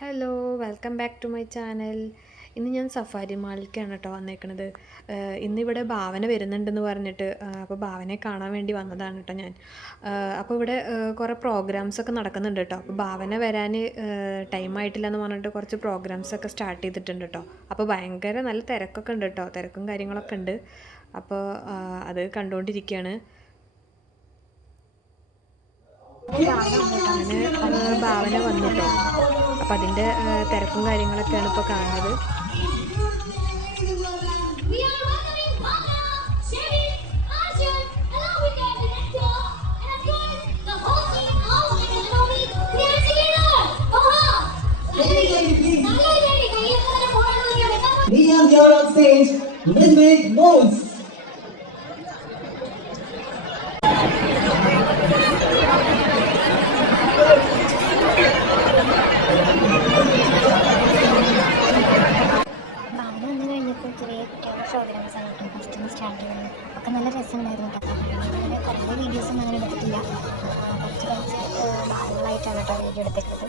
Hello, welcome back to my channel. ഇന്ന് ഞാൻ safari മാളിലേക്കാണ് കേട്ടോ വന്നേക്കണത്. ഇന്നിവിടെ ഭാവന വരുന്നുണ്ടെന്ന് പറഞ്ഞിട്ട് അപ്പോൾ ഭാവനയെ കാണാൻ വേണ്ടി വന്നതാണ് കേട്ടോ ഞാൻ. അപ്പോൾ ഇവിടെ കുറേ പ്രോഗ്രാംസൊക്കെ നടക്കുന്നുണ്ട് കേട്ടോ. അപ്പോൾ ഭാവന വരാൻ ടൈം ആയിട്ടില്ല എന്ന് പറഞ്ഞിട്ട് കുറച്ച് പ്രോഗ്രാംസൊക്കെ സ്റ്റാർട്ട് ചെയ്തിട്ടുണ്ട് കേട്ടോ. അപ്പോൾ ഭയങ്കര നല്ല തിരക്കൊക്കെ ഉണ്ട് കേട്ടോ, തിരക്കും കാര്യങ്ങളൊക്കെ ഉണ്ട്. അപ്പോൾ അത് കണ്ടുകൊണ്ടിരിക്കുകയാണ്. അങ്ങനെ ഭാവന വന്നിട്ടോ. അപ്പം അതിൻ്റെ തിരക്കും കാര്യങ്ങളൊക്കെയാണ് ഇപ്പോൾ കാണുന്നത്. We have here on stage Midway Modes. ചെറിയ കുട്ടികളുടെ പ്രോഗ്രാംസ് ആണ് കേട്ടോ ഫസ്റ്റ് സ്റ്റാർട്ട് ചെയ്യുന്നത്. ഒക്കെ നല്ല രസമുണ്ടായിരുന്നു കേട്ടോ. അങ്ങനെ കുറേ വീഡിയോസൊന്നും അങ്ങനെ എടുത്തിട്ടില്ല, കുറച്ച് ഭാഗങ്ങളായിട്ടാണ് കേട്ടോ video എടുത്തിട്ടത്.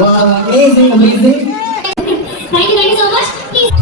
Wow, amazing, amazing. Thank you so much. Please.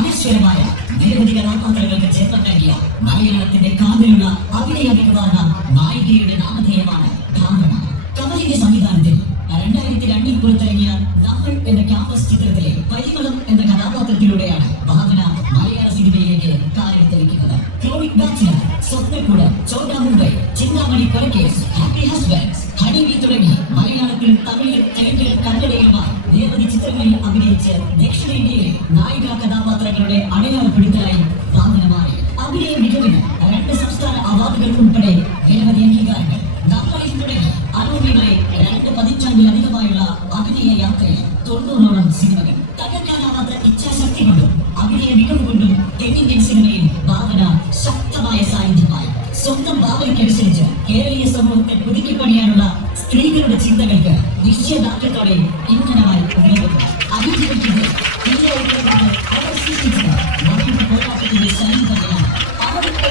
അനശ്വരമായ നിരവധി കഥാപാത്രങ്ങൾക്ക് ചേർത്ത് നൽകിയ മലയാളത്തിന്റെ കാതിലുള്ള അഭിനയ മികവാർന്ന നായികയുടെ നാമധേയമാണ് ഭാവന. കമലിന്റെ സംവിധാനത്തിൽ 2002 പുറത്തിറങ്ങിയ നമ്മൾ എന്ന ക്യാമ്പസ് ചിത്രത്തിലെ പരിമളം എന്ന കഥാപാത്രത്തിലൂടെയാണ് ഭാവന മലയാള സിനിമയിലേക്ക് കാലെടുത്ത് വയ്ക്കുന്നത്. ക്ലോണിക് ബാച്ചിലർ, സ്വപ്നക്കൂട്, ചോട്ടാ മുംബൈ, ചിന്താമണി കൊലക്കേസ്, ഹാപ്പി ഹസ്ബൻഡ്സ്, ഹണിബി തുടങ്ങി മലയാളത്തിലും തമിഴിലും തെലുങ്കിലും കന്നഡയിലുമായി നിരവധി ചിത്രങ്ങളിൽ അഭിനയിച്ച് ദക്ഷിണേന്ത്യയിലെ നായിക കഥാപാത്രങ്ങളുടെ അടയാളപ്പെടുത്തലായി ഭാവന മാറി. അഭിനയ മികവിന് 2 സംസ്ഥാന അവാർഡുകൾ ഉൾപ്പെടെ നിരവധി അംഗീകാരങ്ങൾ. നമ്മളിൽ തുടങ്ങി അനൂപികളെ 2 പതിറ്റാണ്ടിലധികമായുള്ള അഭിനയ യാത്രയിൽ 90ഓളം സിനിമകൾ. തകർക്കാനാവാത്ത ഇച്ഛാശക്തി കൊണ്ടും അഭിനയ മികവ് കൊണ്ടും തെന്നിന്ത്യൻ സിനിമയിൽ ഭാവന ശക്തമായ സാന്നിധ്യമായി. സ്വന്തം ഭാവനയ്ക്കനുസരിച്ച് കേരളീയ സമൂഹത്തെ പുതുക്കിപ്പണിയാനുള്ള സ്ത്രീകളുടെ ചിന്തകൾക്ക് നിശ്ചയദാർഢ്യത്തോടെ ഇന്ധനമായി നിലനിൽക്കുന്നു. അതിജീവിക്കുന്നത് അവർ സൃഷ്ടിച്ചത് മകളുടെ പോരാട്ടത്തിന്റെ ശൈലി തന്നെയാണ്. അവരുടെ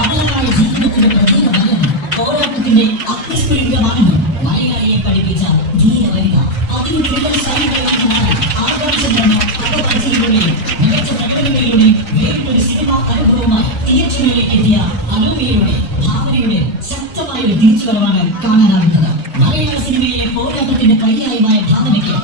അപരമായ ജീവിതത്തിന്റെ പ്രതീകമല്ലെന്നും പോരാട്ടത്തിന്റെ അഗ്നിസ്ഫുലിംഗമാണെന്നും മലയാളിയെ പഠിപ്പിച്ച ധീര വനിത. അതിന് കൂടുതൽ ശൈലികളായി മാറി ആകാശം എന്ന കഥപരിചയിലൂടെ മികച്ച പ്രകടനങ്ങളിലൂടെ വേറിട്ടൊരു സിനിമാ അനുഭവമായി തിയേറ്ററുകളിലേക്ക് എത്തിയ അനൂപിയുടെ ഭാവനയുടെ ശക്തമായ ഒരു തിരിച്ചുവരവാണ് കാണാനാകുന്നത്. മലയാള സിനിമയിലെ പോരാട്ടത്തിന്റെ പര്യായമായ ഭാവനയ്ക്ക്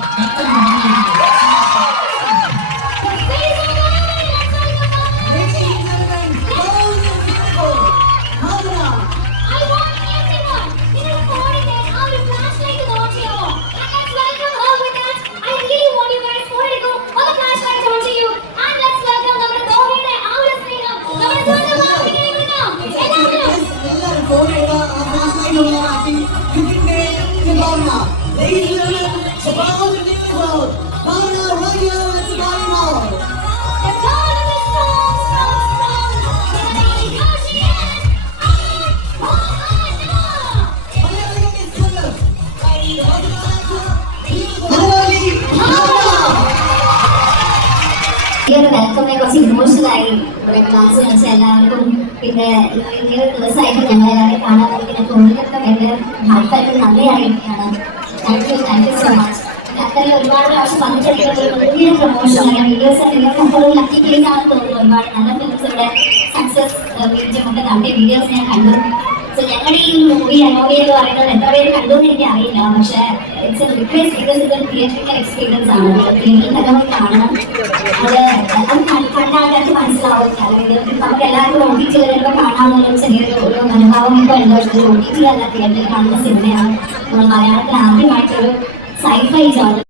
വെൽക്കമിനെ കുറച്ച് ഇമോഷണലായി ഇവിടെ ക്ലാസ് കളിച്ച എല്ലാവർക്കും പിന്നെ ഇങ്ങനെ ദിവസമായിട്ട് ഞങ്ങളെല്ലാവരും കാണാൻ പറ്റുന്ന തോന്നിയൊക്കെ ഭയങ്കര ഹാർട്ടായിട്ട് നന്ദി അറിയിക്കുകയാണ്. Thank you so much. അത്രയും ഒരുപാട് പ്രാവശ്യം വന്നിട്ടുള്ള വലിയ പ്രൊമോഷൻ വീഡിയോസ് നിങ്ങൾക്ക് അത്രയും ലക്കി കേസ് ആണെന്ന് തോന്നുന്നു. ഒരുപാട് നല്ല ഫിലിംസ് ഇവിടെ സക്സസ് ഒക്കെ നടത്തിയ വീഡിയോസ് ഞാൻ കണ്ടു. സോ ഞങ്ങളുടെ ഈ മൂവി അനോവി എന്ന് പറയുന്നത് എത്ര പേര് കണ്ടു എന്ന് എനിക്ക് അറിയില്ല. പക്ഷേ ഇറ്റ്സ് എ റിക്വസ്റ്റ് ബിക്കോസ് ഇതൊരു തിയേറ്ററിക്കൽ എക്സ്പീരിയൻസ് ആണ്. തിയേറ്ററിൽ തന്നെ പോയി കാണണം. അത് കണ്ട ആൾക്കാർക്ക് മനസ്സിലാവും. നമുക്ക് എല്ലാവർക്കും ഒ ടി ടി വരുമ്പോൾ കാണാമെന്നുള്ള ചെറിയൊരു മനോഭാവം ഇപ്പോൾ ഉണ്ട്. പക്ഷേ ഒ ടി ടി അല്ല, തിയേറ്ററിൽ കാണുന്ന സിനിമയാണ്. നമ്മൾ മലയാളത്തിൽ ആദ്യമായിട്ടൊരു സൈഫൈ ജോണർ